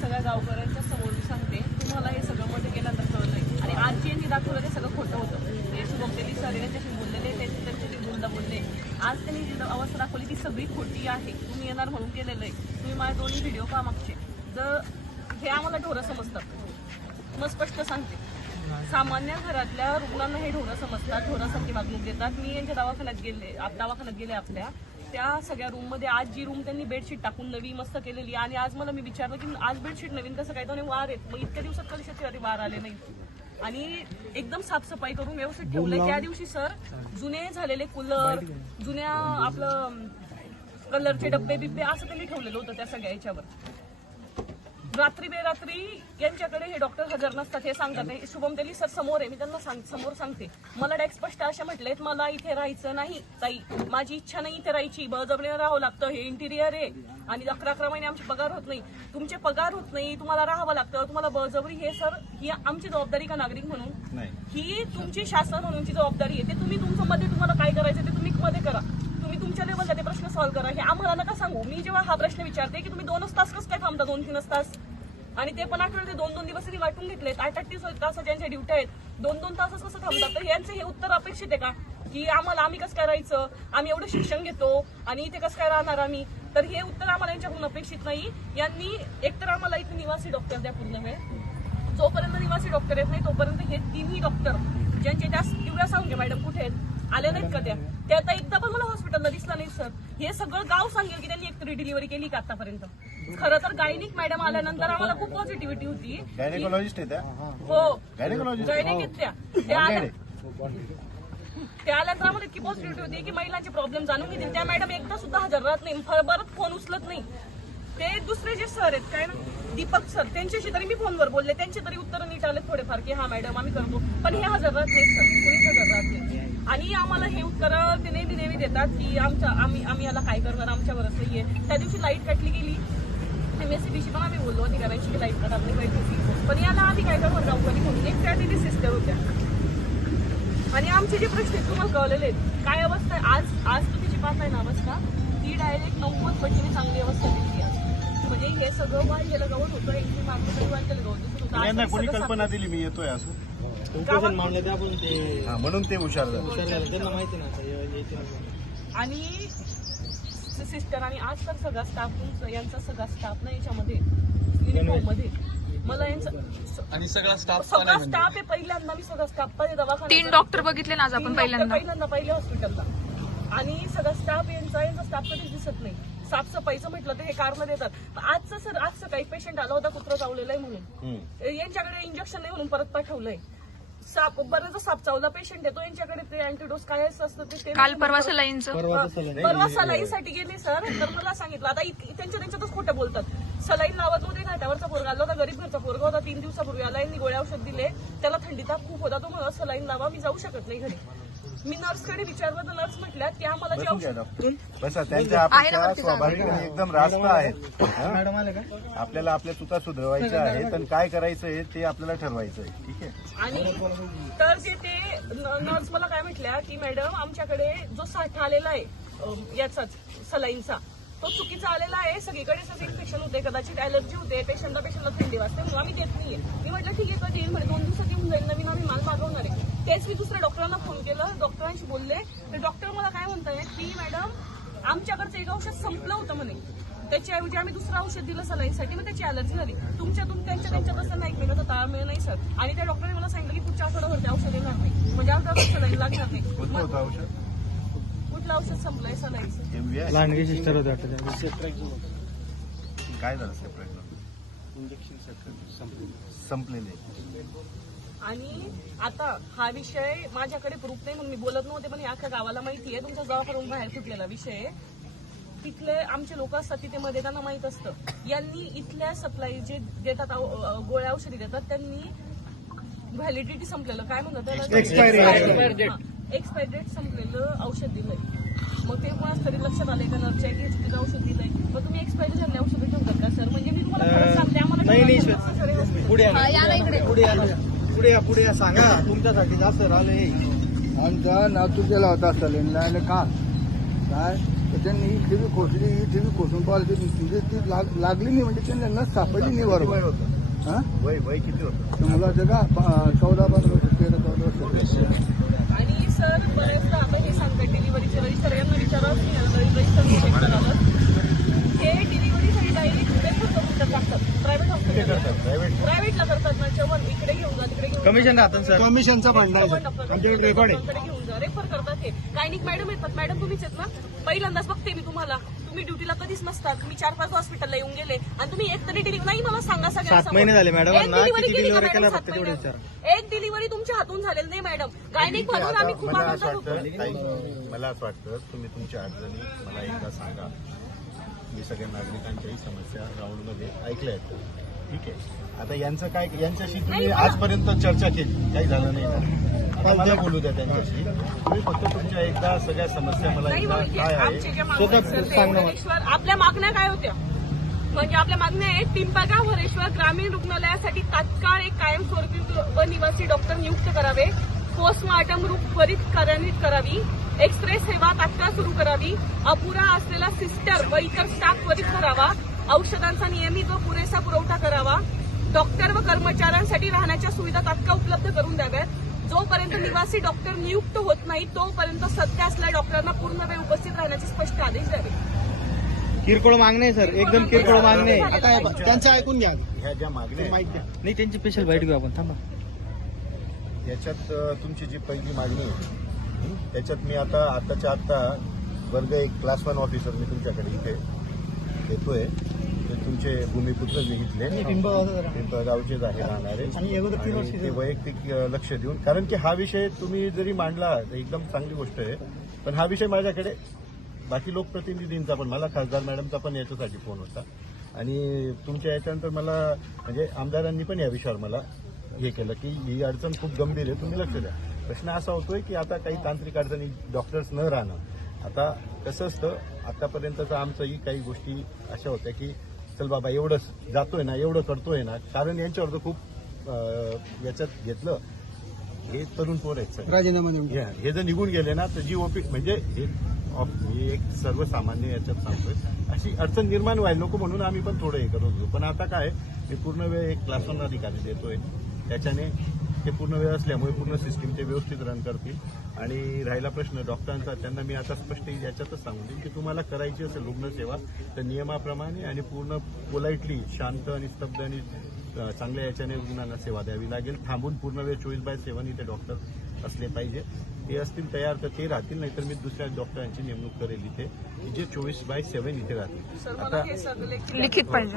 सगळ्या गावकऱ्यांच्या समोर मी सांगते, तुम्हाला हे सगळं मध्ये गेल्यानंतर कळलंय. आणि आज जे दाखवलं ते सगळं खोटं होतं. ते शुभमतेली सर त्यांच्याशी बोललेले, त्यांच्याशी बोलता बोलले. आज त्यांनी जी अवस्था दाखवली ती सगळी खोटी आहे. तुम्ही येणार म्हणून केलेलं आहे. तुम्ही माझे दोन्ही व्हिडिओ पहा मागचे. जर हे आम्हाला ढोरं समजतात, मग स्पष्ट सांगते, सामान्य घरातल्या रुग्णांना हे ढोरं समजतात, ढोरासारखी वागणूक देतात. मी यांच्या दवाखान्यात गेले आपल्या त्या सगळ्या रूममध्ये. आज जी रूम त्यांनी बेडशीट टाकून नवी मस्त केलेली, आणि आज मला मी विचारलं की आज बेडशीट नवीन कसं काय, तर वार आहेत. मग इतक्या दिवसात कधी शेतकरी वार आले नाही. आणि एकदम साफसफाई करून व्यवस्थित ठेवलंय. त्या दिवशी सर जुने झालेले कूलर, जुन्या आपलं कलरचे डब्बे बिब्बे असं त्यांनी ठेवलेलं होतं त्या सगळ्या याच्यावर. रात्री बेरात्री यांच्याकडे हे डॉक्टर हजर नसतात हे सांगतात. शुभमतेली सर समोर आहे, मी त्यांना समोर सांगते. मला डायरेक्ट स्पष्ट अशा म्हटलेत, मला इथे राहायचं नाही ताई, माझी इच्छा नाही इथे राहायची, बळजबरीने राहावं लागतं, हे इंटिरियर आहे आणि 11 महिने आमचे पगार होत नाही, तुमचे पगार होत नाही, तुम्हाला राहावं लागतं, तुम्हाला बळजबरी. हे सर ही आमची जबाबदारी का नागरिक म्हणून? ही तुमची शासन म्हणूनची जबाबदारी आहे. ते तुम्ही तुमचं मध्ये तुम्हाला काय करायचं ते तुम्ही मध्ये करा, तुम्ही तुमच्या लेवलला ते प्रश्न सॉल्व्ह करा. हे आम्हाला नका सांगू. मी जेव्हा हा प्रश्न विचारते की तुम्ही 2 तास कसं काय थांबता, 2-3 तास, आणि ते पण आठवड्याचे 2-2 दिवस वाटून घेतलेत. 8-8 तास ज्यांच्या ड्युट्या आहेत, 2-2 तास कसं थांबतात? तर यांचं हे उत्तर अपेक्षित आहे का की आम्ही कसं काय राहायचं, आम्ही एवढं शिक्षण घेतो आणि इथे कसं काय राहणार आम्ही? तर हे उत्तर आम्हाला यांच्याकडून अपेक्षित नाही. यांनी एकतर आम्हाला इथे निवासी डॉक्टर द्या पूर्ण वेळ. जोपर्यंत निवासी डॉक्टर येत नाही तोपर्यंत हे तिन्ही डॉक्टर ज्यांचे त्या दिव्या सांगे मॅडम कुठे आहेत, आल्या नाहीत का त्या आता एकदा पण मला हॉस्पिटलला दिसला नाही सर. हे सगळं गाव सांगेल की त्यांनी एकतरी डिलिव्हरी केली का आतापर्यंत. खरं तर गायनिक मॅडम आल्यानंतर आम्हाला खूप पॉझिटिव्हिटी होती. गायनेकोलॉजिस्ट आहे त्या? हो, गायनेकोलॉजिस्ट गायनिक आहेत त्या आल्यानंतर आम्हाला इतकी पॉझिटिव्हिटी होती की महिलांचे प्रॉब्लेम जाणून घेतील. त्या मॅडम एकदा सुद्धा हजर राहत नाही, परत फोन उचलत नाही. ते दुसरे जे सर आहेत काय ना दीपक सर, त्यांच्याशी तरी मी फोनवर बोलले, त्यांचे तरी उत्तर नीट आले थोडेफार की हा मॅडम आम्ही करतो, पण हे हजर राहत नाही सर, कुणीच हजर राहत नाही. आणि आम्हाला हे उत्तर ते नेहमी देतात की आम्ही याला काय करणार, आमच्यावरच नाहीये. त्या दिवशी लाईट कटली गेली, MSCBशी पण आम्ही बोललो अधिकाऱ्यांशी की लाईट कटायला पाहिजे होती, पण याला आम्ही काय करणार गावकरी म्हणून एक त्या दिली सिस्टर होत्या. आणि आमचे जे प्रश्न आहेत तुम्हाला कळलेले आहेत. काय अवस्था आहे आज तुम्ही जी पाहताय ना अवस्था, ती डायरेक्ट 90 पटीने चांगली अवस्था दिसली आहे. म्हणजे हे सगळं वाढलेलं गवत होतं, एक मार्केटमध्ये वाढलेलं गवत दिसत होतं. कोणी कल्पना दिली मी येतोय असं म्हणून ते हुशार झाले. आणि सिस्टर आणि आज तर सगळा स्टाफ, यांचा सगळा स्टाफ ना याच्यामध्ये युनिफॉर्म मध्ये, मला यांचा आणि सगळा स्टाफ आहे. पहिल्यांदा मी सगळा स्टाफ पाहिजे दवाखान्यात 3 डॉक्टर बघितले ना आज आपण पहिल्यांदा पहिले हॉस्पिटलला. आणि सगळा स्टाफ यांचा स्टाफ कधीच दिसत नाही. साफसफाईचं म्हटलं तर हे कारण देतात. आज सकाळी पेशंट आला होता कुत्रा चावलेला आहे म्हणून, यांच्याकडे इंजेक्शन नाही म्हणून परत पाठवलंय. बरेच साप चावला पेशंट आहे तो, यांच्याकडे ते अँटीडोस काय असतं ते काल परवा सलाईनचं परवा सलाईनसाठी गेले सर. तर मला सांगितलं आता त्यांच्यातच खोटं बोलतात. सलाईन लावत नव्हते, घाटावरचा पोरगा आला होता, गरीब घरचा पोरगा होता, 3 दिवसापूर्वी आला, यांनी गोळ्या औषध दिले, त्याला थंडी ताप खूप होता, तो मला सलाईन लावा, मी जाऊ शकत नाही घरी. मी नर्सकडे विचारलं तर नर्स म्हटल्या की आम्हाला जे बसा, त्यांच्या अपेक्षा स्वाभाविक आणि एकदम रास्त आहेत. आपल्याला आपल्या चुका सुधारायच्या आहेत आणि काय करायचं आहे ते आपल्याला ठरवायचं आहे. ठीक आहे. आणि तर ते नर्स मला काय म्हटल्या की मॅडम आमच्याकडे जो साठा आलेला आहे याचाच सलाईनचा, तो चुकीचा आलेला आहे, सगळीकडे इन्फेक्शन होते, कदाचित ॲलर्जी होते, पेशंटला थंडी वाजते म्हणून आम्ही देत नाहीये. मी म्हटलं ठीक आहे, कधी येईल म्हणजे 2 दिवसात येऊन जाईल, नवीन आम्ही माल मागवणार आहे. तेच मी दुसऱ्या डॉक्टरांना फोन केलं, डॉक्टरांशी बोलले, तर डॉक्टर मला काय म्हणतायत की मॅडम आमच्याकडचं एक औषध संपलं होतं म्हणे, त्याच्याऐवजी आम्ही दुसरं औषध दिलं सलाईनसाठी, मग त्याची ॲलर्जी झाली. त्यांच्यात असं नाही, एकमेकाचा ताळमेळ नाही सर. आणि त्या डॉक्टरने मला सांगितलं की पुढच्या आठवड्यावर ते औषध येणार नाही, म्हणजे आमच्या सलाईन लागणार नाही. कुठलं औषध संपलंय सलाईनचं? लहानगी सिस्टर होते काय झालं? इंजेक्शन संपलेले. आणि आता हा विषय माझ्याकडे प्रूफ नाही म्हणून मी बोलत नव्हते, पण अख्ख्या गावाला माहिती आहे, तुमच्या गावाकडून बाहेर फुटलेला विषय आहे. तिथले आमचे लोक असतात तिथे मध्ये, त्यांना माहित असतं. यांनी इथल्या सप्लाय जे देतात गोळ्या औषधी देतात त्यांनी व्हॅलिडिटी संपलेलं काय म्हणतात त्याला, एक्सपायरी डेट संपलेलं औषध दिलंय. मग ते कोणाच तरी लक्षात आलंय का नर्सच्या की तिथं औषध दिलंय, मग तुम्ही एक्सपायरी झाले औषध ठेवतात का सर? म्हणजे मी तुम्हाला खरंच सांगते, आम्हाला पुढे सांगा तुमच्यासाठी जास्त राहिले. आमचा नातू गेला होता सलीमला आणि का काय तर त्यांनी ही टीव्ही खोचली, ही टीव्ही खोचून पाहिली म्हणजे ती लागली नाही, म्हणजे त्यांना नस सापडली नाही किती बरोबर. वय होतं? हा वय किती होतं? तर मला वाटतं का 14-15 वर्ष 13-14 वर्ष. आणि सर बरेचदा आपण हे सांगतात डिलिव्हरीच्या वेळी सगळ्यांना विचारावं की हे डिलिव्हरीसाठी डायरेक्ट रेफर करून टाकतात प्रायव्हेट हॉस्पिटल प्रायव्हेटला करतात ना जेव्हा इकडे घेऊन जा तिकडे घेऊन कमिशन राहतं सर. कमिशनचं म्हणणं आहे. आमच्याकडे रेकॉर्ड आहे. घेऊन जा रेफर करतात हे गायनिक मॅडम येतात. मॅडम तुम्हीच आहेत ना, पहिल्यांदाच बघते मी तुम्हाला. तुम्ही ड्युटीला कधीच नसतात. तुम्ही 4-5 हॉस्पिटलला येऊन गेले आणि तुम्ही एक तरी डिलिव्हरी नाही मला सांगा सगळ्यांना. 7 महिने झाले मॅडम. एक डिलिव्हरी किती केली का डिलिव्हरी मॅडम केल्या 7 फक्त तेवढे महिन्यात? विचार. एक डिलिव्हरी तुमच्या हातून झालेली नाही मॅडम. गायनिक म्हणून आम्ही खूप मला असं आनंदात होतो. वाटतं मला असं वाटतं तुम्ही तुमच्या अडचणी मला एकदा सांगा. मी सगळ्या नागरिकांच्याही समस्या राऊंडमध्ये ऐकल्या आहेत. ठीक आहे. आता यांचं काय, यांच्याशी तुम्ही आजपर्यंत चर्चा केली, काही झालं नाही ना. आता मला बोलू द्या त्यांच्याशी. तुम्ही फक्त तुमच्या एकदा सगळ्या समस्या मला नाही एकदा म्हणजे काय आहे आमच्या ज्या मागण्या आहेत, सर, ते वरेश्वर आपल्या मागण्या काय होत्या म्हणजे आपल्या मागण्या आहेत पिंपळगाव वरेश्वर ग्रामीण रुग्णालयासाठी तात्काळ एक कायमस्वरूपी व निवासी डॉक्टर नियुक्त करावे. पोस्टमॉर्टम रूप त्वरित कार्यान्वित करावी. एक्सरे सेवा तात्काळ सुरू करावी. अपुरा असलेला सिस्टर व इतर स्टाफ त्वरित करावा. औषधांचा नियमित व पुरेसा पुरवठा करावा. डॉक्टर व कर्मचाऱ्यांसाठी राहण्याच्या सुविधा तात्काळ उपलब्ध करून द्याव्यात. जोपर्यंत निवासी डॉक्टर नियुक्त होत नाही तोपर्यंत सध्या असलेल्या डॉक्टरांना पूर्ण वेळ उपस्थित राहण्याचे स्पष्ट आदेश द्यावे. किरकोळ मागणे सर, एकदम किरकोळ मागणे. आता त्यांचं ऐकून घ्या. ह्या ज्या मागण्या आहेत, नाही त्यांची स्पेशल बाईट घेऊ आपण. थांबा. याच्यात तुमची जी पहिली मागणी आहे त्याच्यात मी आताच्या आत्ता वर्ग 1 क्लास 1 ऑफिसर मी तुमच्याकडे इथे देतोय. ते तुमचे भूमिपुत्र जे इथले पिंपळगावचेच आहे राहणारे आणि ते वैयक्तिक लक्ष देऊन, कारण की हा विषय तुम्ही जरी मांडला तर एकदम चांगली गोष्ट आहे, पण हा विषय माझ्याकडे बाकी लोकप्रतिनिधींचा पण, मला खासदार मॅडमचा पण याच्यासाठी फोन होता आणि तुमच्या याच्यानंतर मला म्हणजे आमदारांनी पण या विषयावर मला हे केलं की ही अडचण खूप गंभीर आहे, तुम्ही लक्ष द्या. प्रश्न असा होतोय की आता काही तांत्रिक अडचणी डॉक्टर्स न राहणं. आता कसं असतं, आतापर्यंतचं आमचंही काही गोष्टी अशा होत्या की चल बाबा एवढंच जातोय ना, एवढं करतोय ना, कारण यांच्यावर तर खूप याच्यात घेतलं. हे तरुण पोर आहेत सर, राजीनामा हे जर निघून गेले ना तर जी ओपी म्हणजे हे एक सर्वसामान्य याच्यात सांगतोय अशी अडचण निर्माण व्हायला नको म्हणून आम्ही पण थोडं हे करत होतो. पण आता काय, मी पूर्ण वेळ एक क्लास 1 अधिकारी देतोय, त्याच्याने ते पूर्ण वेळ असल्यामुळे पूर्ण सिस्टीम ते व्यवस्थित रन करतील. आणि राहिला प्रश्न डॉक्टरांचा, त्यांना मी आता स्पष्ट याच्यातच सांगून देईन की तुम्हाला करायची असेल रुग्णसेवा तर नियमाप्रमाणे आणि पूर्ण पोलाइटली शांत आणि स्तब्ध आणि चांगल्या याच्याने रुग्णांना सेवा द्यावी लागेल. थांबून पूर्ण वेळ 24/7 इथे डॉक्टर असले पाहिजे. ते असतील तयार तर ते राहतील, नाहीतर मी दुसऱ्या डॉक्टरांची नेमणूक करेल इथे जे 24/7 इथे राहतील. आता लिखित पाहिजे.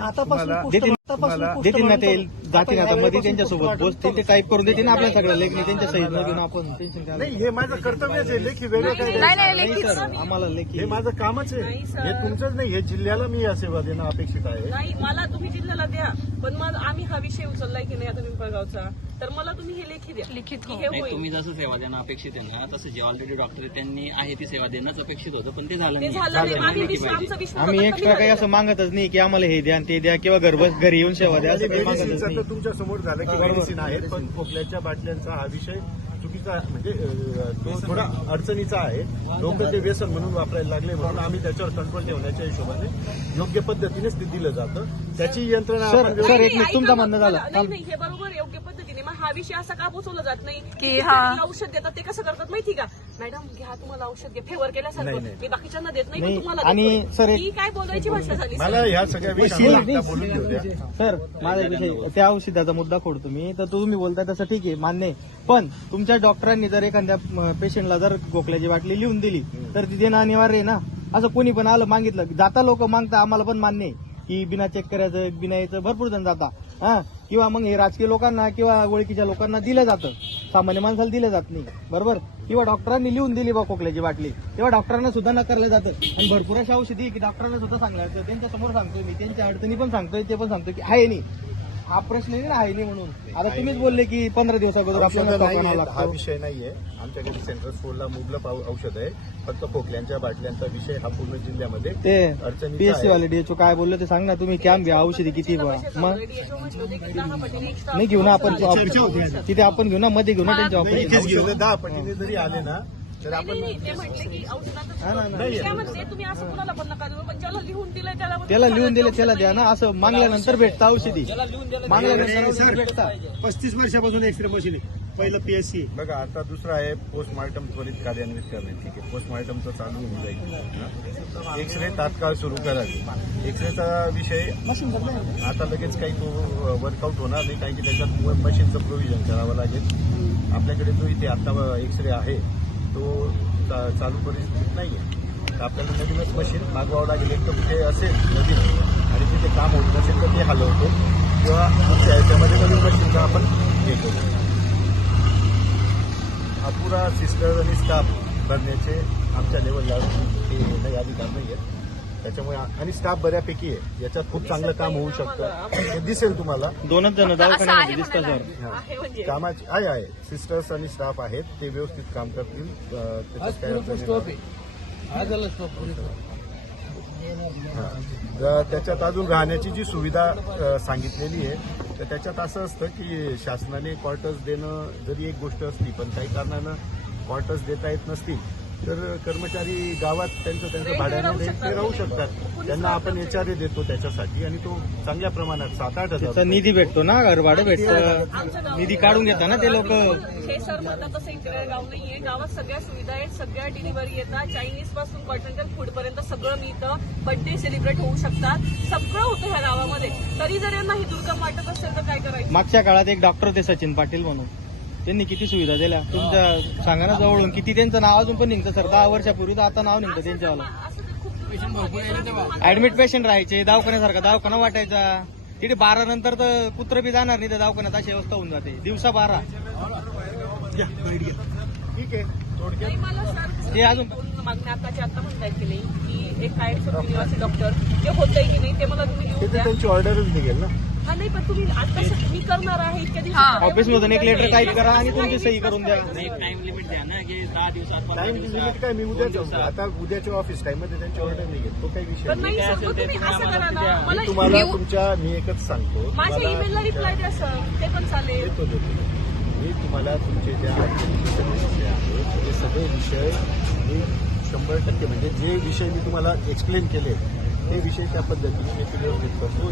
देतील ना ते, जातील आता मध्ये त्यांच्यासोबत बसतील, ते टाईप करून देतील ना आपल्या सगळ्या लेखनी त्यांच्या सहीत न घेऊन आपण टेन्शन काय नाही, हे माझं कर्तव्यच आहे. लेखी वेगळं काय नाही नाही लिखित सर, आम्हाला लेखी हे माझं कामच आहे. नाही, सर. हे तुमचंच नाही, हे जिल्ह्याला मी या सेवा देणं अपेक्षित आहे. नाही मला तुम्ही जिल्ह्याला द्या, पण मग आम्ही हा विषय उचललाय की नाही आता पिंपळगावचा, तर मला तुम्ही हे लेखी द्या. लिखित की हो. हे नाही, होईल. तुम्ही जसं सेवा देणं अपेक्षित आहे ना, तसं जे ऑलरेडी डॉक्टर त्यांनी आहे ती सेवा देणंच अपेक्षित होतं, पण ते झालं ते नाही. झालं नाही. आम्ही आमचा विश्वास आम्ही आता एक्स्ट्रा कमी काही असं मागतच नाही की आम्हाला हे द्या आणि ते द्या किंवा घरी येऊन सेवा द्या, असं काही मागतच मेडिसिनचं नाही. तर तुमच्या समोर झालं की मेडिसिन आहेत, पण खोकल्याच्या बाटल्यांचा हा विषय चुकीचा म्हणजे तो थोडा अडचणीचा आहे. लोक ते व्यसन म्हणून वापरायला लागले, म्हणून आम्ही त्याच्यावर कंट्रोल ठेवण्याच्या हिशोबाने योग्य पद्धतीनेच ते दिलं जातं. त्याची यंत्रणा सर, आपण नाही, सर, एक नाही, मिनिट, ऐका तुमचं मग म्हणणं झालं. नाही नाही, हे बरोबर योग्य पद्धतीने. मग हा विषय असा का पोचवला जात नाही की की हा- ते औषध देतात ते कसं करतात माहिती का, मॅडम घ्या तुम्हाला औषध घ्या, फेवर केल्यासारखं नाही, नाही. मी बाकीच्यांना देत नाही नाही, पण तुम्हाला आणि देतोय. सर, एक- ही काय बोलायची भाषा झाली मला सर? ह्या सगळ्या विषयावर एकदा बोलून घेऊ द्या. सर, माझा विषय त्या औषधाचा मुद्दा खोडतो मी, तर तुम्ही बोलताय तसं ठीक आहे, मान्य आहे. पण तुमच्या डॉक्टरांनी जर एखाद्या पेशंटला जर खोकल्याची बाटली लिहून दिली तर ती देणं अनिवार्य आहे ना. असं कोणी पण आलं मागितलं, जाता लोक मागता, आम्हाला पण मान्य आहे की बिना चेक करायचं बिना याचं भरपूर जण जाता. हा, किंवा मग हे राजकीय लोकांना किंवा ओळखीच्या लोकांना दिलं जातं, सामान्य माणसाला दिलं जात नाही, बरोबर. किंवा डॉक्टरांनी लिहून दिली बा खोकल्याची बाटली, तेव्हा डॉक्टरांना सुद्धा नकारलं जातं. आणि भरपूर अशा औषधी की डॉक्टरांना सुद्धा सांगलं जातं, त्यांच्या समोर सांगतोय मी, त्यांच्या अडचणी पण सांगतोय, ते पण सांगतोय की आहे नाही, हा प्रश्न आहे ना, आहे नाही म्हणून. आता तुम्हीच बोलले की 15 दिवसाअगोदर आपल्याला औषधं stock नाहीये, आणावा हा लागतो. विषय नाहीये. आमच्याकडे सेंट्रल स्टोरला मुबलक औषध आहे. फक्त खोकल्यांच्या बाटल्यांचा विषय हा पूर्ण जिल्ह्यामध्ये ते अडचणीचा पीएससी आहे. वाले DHO काय बोलले ते सांग ना तुम्ही. कॅम्प घ्या, औषधी किती बा, मग नाही घेऊ ना आपण, तिथे आपण घेऊ ना, मध्ये घेऊ ना त्यांच्या ऑपरेशन. औषधं 10 पटीने जरी आले ना तर नाही, आपण नाही, ते म्हटले की औषधाचं हा, नाही, मी काय म्हणते, तुम्ही असं कुणाला पण नका देऊ, पण ज्याला लिहून दिलंय त्याला पण त्याला तुम्ही लिहून दिले औषध त्याला द्या ना, असं मागल्यानंतर भेटतं औषधी, मागल्यानंतर औषधी सर, भेटतात. 35 वर्षापासून एक्सरे मशीन आहे. पहिलं पीएससी बघा आता दुसरं आहे पोस्टमॉर्टम त्वरित कार्यान्वित करणे. ठीक आहे, पोस्टमॉर्टमचं चालू होऊन जाईल. एक्सरे तात्काळ सुरू करावी. एक्सरेचा विषय आता लगेच काही तो वर्कआउट होणार नाही, कारण की त्याच्यात मशीनचं प्रोव्हिजन करावं लागेल. आपल्याकडे जो इथे आता एक्सरे आहे तो चालू परिस्थितीत नाही आहे, तर आपल्याला नवीनच मशीन मागवावं लागेल. एक तर कुठे असेल नवीन आणि तिथे काम होत नसेल तर ते हलवतो, किंवा पुढच्या याच्यामध्ये नवीन मशीनचा आपण हे करू. अपुरा सिस्टर आणि स्टाफ भरण्याचे आमच्या लेवलला हे नाही अधिकार नाही आहेत. त्याच्यामुळे आणि स्टाफ बऱ्यापैकी आहे, याच्यात खूप चांगलं काम होऊ शकतं. हे दिसेल तुम्हाला. 2च जण दवाखान्यामध्ये दिसतात सर. आहे म्हणजे कामाची आहे सिस्टर्स आणि स्टाफ आहेत, ते व्यवस्थित काम करतील. त्याच्यात काही अडचण नाही. त्याच्यात अजून राहण्याची जी सुविधा सांगितलेली आहे, तर त्याच्यात असं असतं की शासनाने क्वार्टर्स देणं जरी एक गोष्ट असली, पण काही कारणानं क्वार्टर्स देता येत नसतील तर कर्मचारी गावात त्यांचं भाड्याने ते राहू शकतात. त्यांना आपण HRA देतो त्याच्यासाठी, आणि तो चांगल्या प्रमाणात 7-8 त्याचा हजार निधी भेटतो ना, घरभाडं भेटतं, आमच्या गावात निधी काढून घेतात ना ते लोक. हे सर म्हणतात तसं इकडे गाव नाहीये, गावात सगळ्या सुविधा आहेत, सगळ्या डिलिव्हरी येतात, चायनीज पासून कॉन्टिनेंटल फूड पर्यंत सगळं मिळतं. बर्थडे सेलिब्रेट होऊ शकतात, सगळं होतं ह्या गावामध्ये. तरी जर यांना ही दुर्गम वाटत असेल तर काय करायचं? मागच्या काळात एक डॉक्टर होते सचिन पाटील म्हणून, त्यांनी किती सुविधा दिल्या तुमच्या सांगा ना, जवळून किती त्यांचं नाव अजून पण निघतं सर. 10 वर्षापूर्वी तर आता नाव निघतं त्यांच्यावाला. असं तर खूप ऍडमिट पेशंट राहायचे, दवाखान्यासारखा दवाखाना वाटायचा. तिथे 12 नंतर तर कुत्र बी जाणार नाही त्या दवाखान्यात, अशी अवस्था होऊन जाते. दिवसा 12. ठीक आहे. थोडक्यात नाही, मला सर ते अजून मागण्या आताच्या आता म्हणतायत की नाही की एक कायमस्वरूपी निवासी डॉक्टर जे होतंय की नाही ते मला तुम्ही ते लिहून तर द्या. त्यांची ऑर्डरच निघेल ना. हा नाही, पण तुम्ही आता मी करणार आहे इतक्या हा. दिवसात ऑफिसमधून एक लेटर टाईप करा आणि तुमची सही करून द्या. नाही, टाइम लिमिट द्या ना, की 10 दिवसात 15 टाइम दिवसात. लिमिट काय, मी उद्याच आता उद्याच्या ऑफिस टाइम मध्ये त्यांची ऑर्डर निघेल, तो काही विषय पण नाही. नाही सर, मग तुम्ही असं करा ना, मला मी तुम्हाला तुमच्या मी एकच सांगतो, माझ्या तुम्हाला ईमेलला रिप्लाय द्या सर, ते पण चालेल. देतो. मी तुम्हाला तुमचे ज्या अडचणीचे सगळे विषय आहेत ते सगळे विषय मी 100% म्हणजे जे विषय मी तुम्हाला एक्सप्लेन केले ते विषय त्या पद्धतीने मी व्यवस्थित करतो.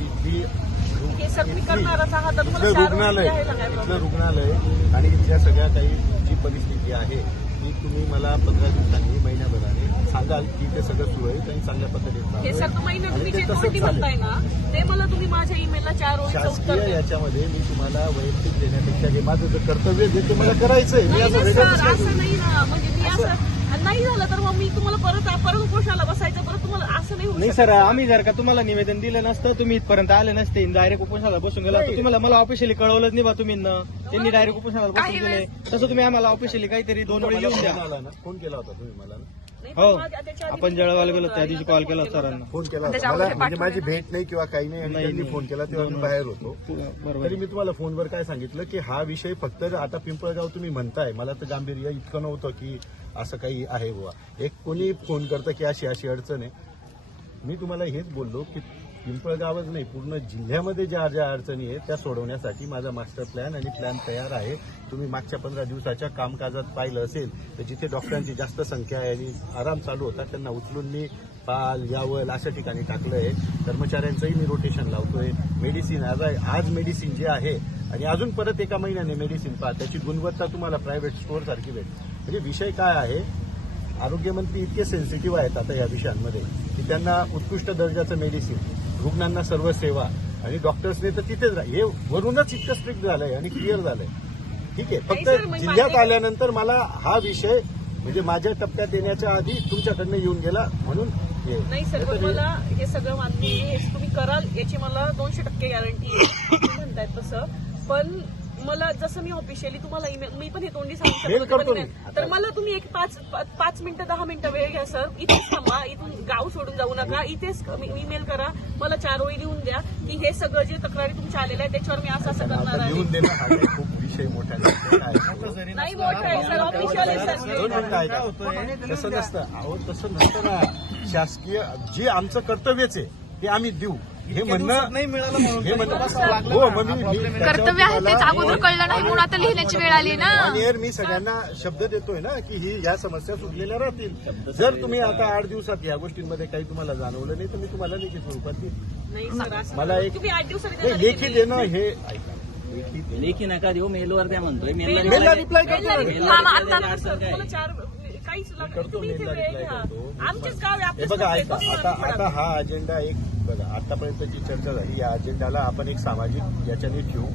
हे सर तुम्ही करणारच आहात तर तुम्हाला इथलं 4 रुग्णालय द्यायला काय इथलं problem? रुग्णालय आणि इथल्या सगळ्या काही जी परिस्थिती आहे ती तुम्ही मला 15 दिवसांनी महिन्याभराने सांगाल की ते सगळं सुरळीत आणि चांगल्या पद्धतीने चालू हे आहे. सर तुम्ही आणि तुम्ही ते जे तसंच तोंडी चालेल. म्हणताय ना ते मला तुम्ही माझ्या ईमेलला 4 ओळीचं उत्तर शासकीय द्या. याच्यामध्ये मी तुम्हाला वैयक्तिक देण्यापेक्षा हे माझं जे कर्तव्य आहे ते मला करायचंय. मी नाही असं ना वेगळं सर, नाही असं करू. नाही ना, म्हणजे मी असं नाही झालं तर मग मी तुम्हाला परत उपोषणाला बसायचं, परत तुम्हाला असं नाही होऊ नाही शकत. सर, आम्ही जर का तुम्हाला निवेदन दिलं नसतं, तुम्ही इथपर्यंत आले नसते, डायरेक्ट उपोषणाला बसून गेला तर तुम्हाला मला ऑफिशियली कळवलंच नाही बा तुम्ही न. त्यांनी डायरेक्ट उपोषणाला बसून गेले. तसं तुम्ही आम्हाला ऑफिशियली काहीतरी 2 वेळी लिहून द्या. फोन आला ना, फोन केला होता तुम्ही मला ना? नाही, हो, पण माझ्या- त्याच्या आधी आपण जळगावला गेलो त्या दिवशी कॉल केला सरांना. फोन केला होता त्याच्यामध्ये मला, म्हणजे पाठवून माझी भेट नाही किंवा काही नाही, आणि नाही, त्यांनी नाही. फोन केला तेव्हा मी बाहेर होतो. बरोबर. तरी मी तुम्हाला फोनवर काय सांगितलं की हा विषय फक्त आता पिंपळगाव तुम्ही म्हणताय, मला तर गांभीर्य इतकं नव्हतं की असं काही आहे बुवा. एक कोणी फोन करतं की अशी अडचण आहे. मी तुम्हाला हेच बोललो की पिंपळगावच नाही, पूर्ण जिल्ह्यामध्ये ज्या अडचणी आहेत त्या सोडवण्यासाठी माझा मास्टर प्लॅन आणि प्लॅन तयार आहे. तुम्ही मागच्या 15 दिवसाच्या कामकाजात पाहिलं असेल तर जिथे डॉक्टरांची जास्त संख्या आहे आणि आराम चालू होता त्यांना उचलून मी पाल, यावल अशा ठिकाणी टाकलं आहे. कर्मचाऱ्यांचंही मी रोटेशन लावतोय. मेडिसिन आज मेडिसिन जे आहे आणि अजून परत एका महिन्याने मेडिसिन पहा, त्याची गुणवत्ता तुम्हाला प्रायव्हेट स्टोअर सारखी भेटेल. म्हणजे विषय काय आहे, आरोग्यमंत्री इतके सेन्सिटिव्ह आहेत आता या विषयांमध्ये की त्यांना उत्कृष्ट दर्जाचं मेडिसिन, रुग्णांना सर्व सेवा, आणि डॉक्टर्सने तर तिथेच हे वरूनच इतकं स्ट्रिक्ट झालंय आणि क्लिअर झालंय. ठीक आहे, फक्त नाही सर, मी जिल्ह्यात मान्य- आल्यानंतर मला हा विषय म्हणजे माझ्या टप्प्यात येण्याच्या आधी तुमच्याकडनं येऊन गेला म्हणून हे. नाही सर, पण मला हे सगळं मान्य आहे, हे तुम्ही कराल याची मला 200% गॅरंटी आहे. तुम्ही म्हणतायत तसं, पण मला जसं मी ऑफिशियली तुम्हाला ईमेल, मी पण हे तोंडी सांगू Mail शकतो करतो पण मी. नाही. तर मला तुम्ही एक 5 मिनिटं 10 मिनिटं वेळ घ्या सर, इथेच थांबा, इथून गाव सोडून जाऊ नका, इथेच ईमेल करा, मला 4 ओळी लिहून द्या की हे सगळं जे तक्रारी तुमच्या आलेल्या आहे त्याच्यावर मी असं करणार आता आहे. लिहून देणं हा काही खूप विषय मोठा नाही. काय नाही मोठं आहे सर, ऑफिशियल आहे सर ते. दोन मिनिटं ऐका. तसं नसतं, अहो तसं नसतं ना. शासकीय जे आमचं कर्तव्यच आहे ते आम्ही देऊ, हे म्हणणं नाही मिळालं म्हणून हे म्हणणं लागलं हो ना. मग मी कर्तव्य आहे तेच अगोदर कळलं नाही म्हणून आता लिहिण्याची वेळ आली ना. आणि मी सगळ्यांना शब्द देतोय ना की ही या समस्या सुटलेल्या राहतील. जर तुम्ही आता 8 दिवसात या गोष्टींमध्ये काही तुम्हाला जाणवलं नाही तर मी तुम्हाला लेखी स्वरूपात देईन. नाही सर असं मला एक तुम्ही 8 दिवसांनी नाही, देणार लेखी नाही. देणं हे ऐका लेखी देणं. लेखी नका देऊ मेलवर द्या म्हणतोय मेलला रिप्लाय करतो ना. हा, मग आता अडचण सर, काय? तुम्हाला 4 काहीच लागत करतो तुम्ही इथे मेलला वेळ रिप्लाय घ्या. करतो. आमचेच गाव आहे, हे आपलेच बघा लोकं ऐका आहेत, आता बसून आता हा अजेंडा एक बघा आतापर्यंत जी चर्चा झाली या अजेंडाला आपण एक सामाजिक याच्याने ठेवू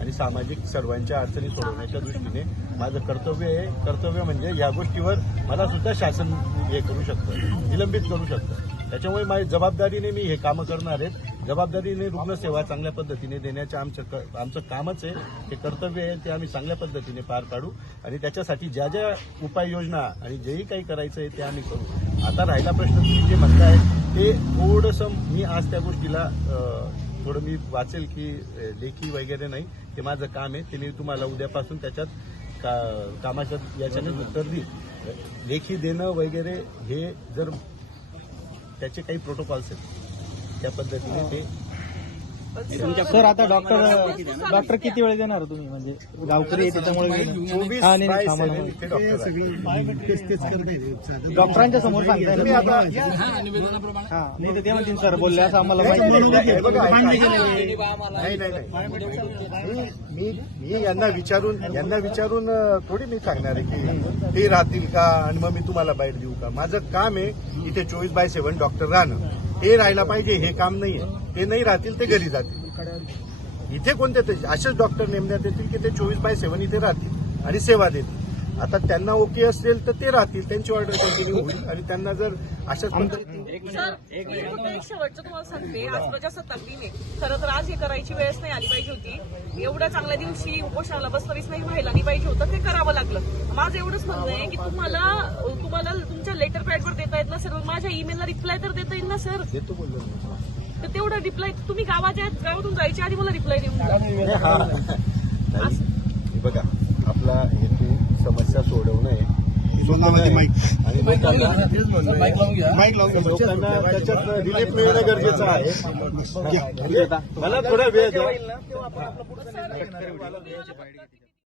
आणि सामाजिक सर्वांच्या अडचणी सोडवण्याच्या दृष्टीने माझं कर्तव्य म्हणजे या गोष्टीवर मला सुद्धा शासन हे करू शकतं निलंबित करू शकतं. त्याच्यामुळे माझी जबाबदारीने मी हे कामं करणार आहेत. जबाबदारीने रुग्णसेवा चांगल्या पद्धतीने देण्याचं आमचं कामच आहे. हे कर्तव्य आहे ते आम्ही चांगल्या पद्धतीने पार पाडू आणि त्याच्यासाठी ज्या ज्या उपाययोजना आणि जेही काही करायचं आहे ते आम्ही करू. आता राहिला प्रश्न तुम्ही जे म्हणताय ते थोडंसं मी आज त्या गोष्टीला थोडं मी वाचेल की लेखी वगैरे नाही ते माझं काम आहे ते मी तुम्हाला उद्यापासून त्याच्यात कामाच्या याच्याने उत्तर देईल. लेखी देणं वगैरे हे जर त्याचे काही प्रोटोकॉल्स आहेत त्या पद्धतीने ते सर आता डॉक्टर किती वेळ देणार तुम्ही म्हणजे गावकरी आहे त्याच्यामुळे 24/7 इथे डॉक्टर आहेत. सगळं तेच करताय. डॉक्टरांच्या समोर सांगताय तुम्ही ना आता हा नाही तर ते म्हणतील सर बोलले असं आम्हाला माहिती नाही. हे बघा, नाही. मी यांना विचारून थोडी मी सांगणार आहे की ते राहतील का आणि मग मी तुम्हाला बाईट देऊ का. माझं काम आहे इथे 24/7 डॉक्टर राहणं. हे राहायला पाहिजे हे काम नाहीये. ते नाही राहतील ते घरी जातील. इथे कोणते असेच डॉक्टर नेमण्यात येतील की ते 24/7 इथे राहतील आणि सेवा देतील. आता त्यांना ओके असेल तर ते राहतील त्यांची ऑर्डर कंटिन्यू होईल आणि त्यांना जर अशाच पद्धतीने सर, मी फक्त एक शेवटचं तुम्हाला सांगते, आज प्रजासत्ताक दिन आहे. खरं तर आज हे करायची वेळच नाही आली पाहिजे होती. एवढ्या चांगल्या दिवशी उपोषणाला बसवीस नाही व्हायला नाही पाहिजे होतं, ते करावं लागलं. माझं एवढंच म्हणणं आहे की तुम्हाला तुमच्या लेटर पॅडवर देता येत नसेल, माझ्या ईमेलला रिप्लाय तर देता येईल ना सर. देतो बोललो ना. तर तेवढं रिप्लाय तुम्ही गावातून जायच्या आधी मला रिप्लाय देऊन द्या. हे बघा आपला हेतू समस्या सोडवणं आहे आणि लोकांना त्याच्यात रिलीफ मिळणं गरजेचं आहे. मला थोडा वेळ द्या.